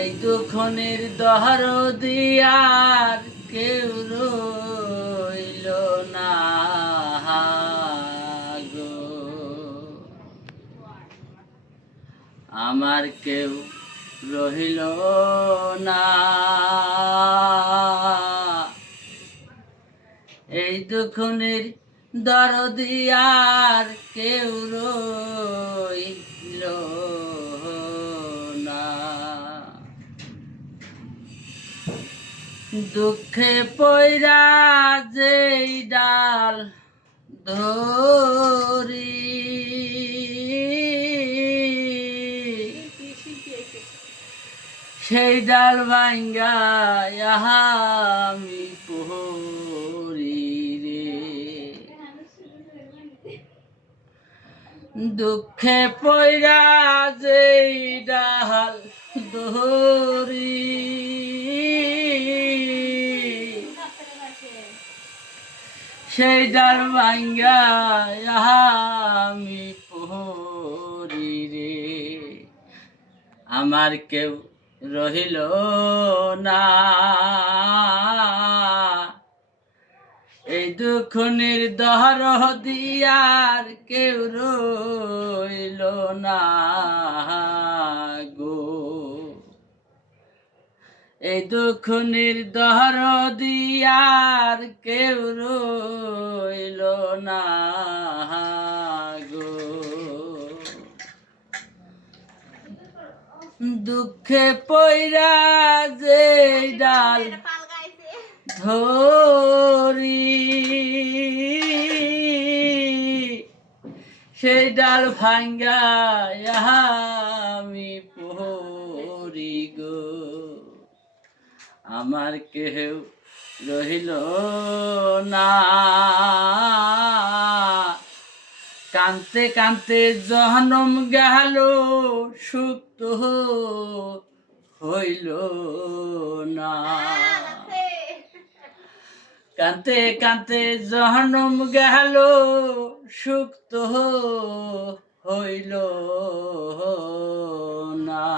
এই দুঃখনের দহর দিয়ার কেউ রইল না গো, আমার কেউ রহিল না। এই দুঃখনের দরদিয়ার কেউ রইল না। দুঃখে পয়রা যেই ডাল ধরি, সেই ডাল ভাঙ্গা আমি পড়ি রে। দুঃখে পয়রা যেই ডাল ধরি, সেই ডাল ভাঙ্গা আমি পড়ি রে। আমার কেউ রহিল না। এই দুঃখনের দহর দিয়ার কেউ রইল না গো, এই দুঃখনের দহর দিয়ার কেউ রইল না গো। দুঃখে পয়রা যে ডাল ধরি, সেই ডাল ভাঙ্গা আমি পড়ি গো, আমার কেউ রহিল না। কানতে কানতে জহনম গেল সুখ তো হইল না। কানতে কানতে জহনম গেল সুখ তো হইল না।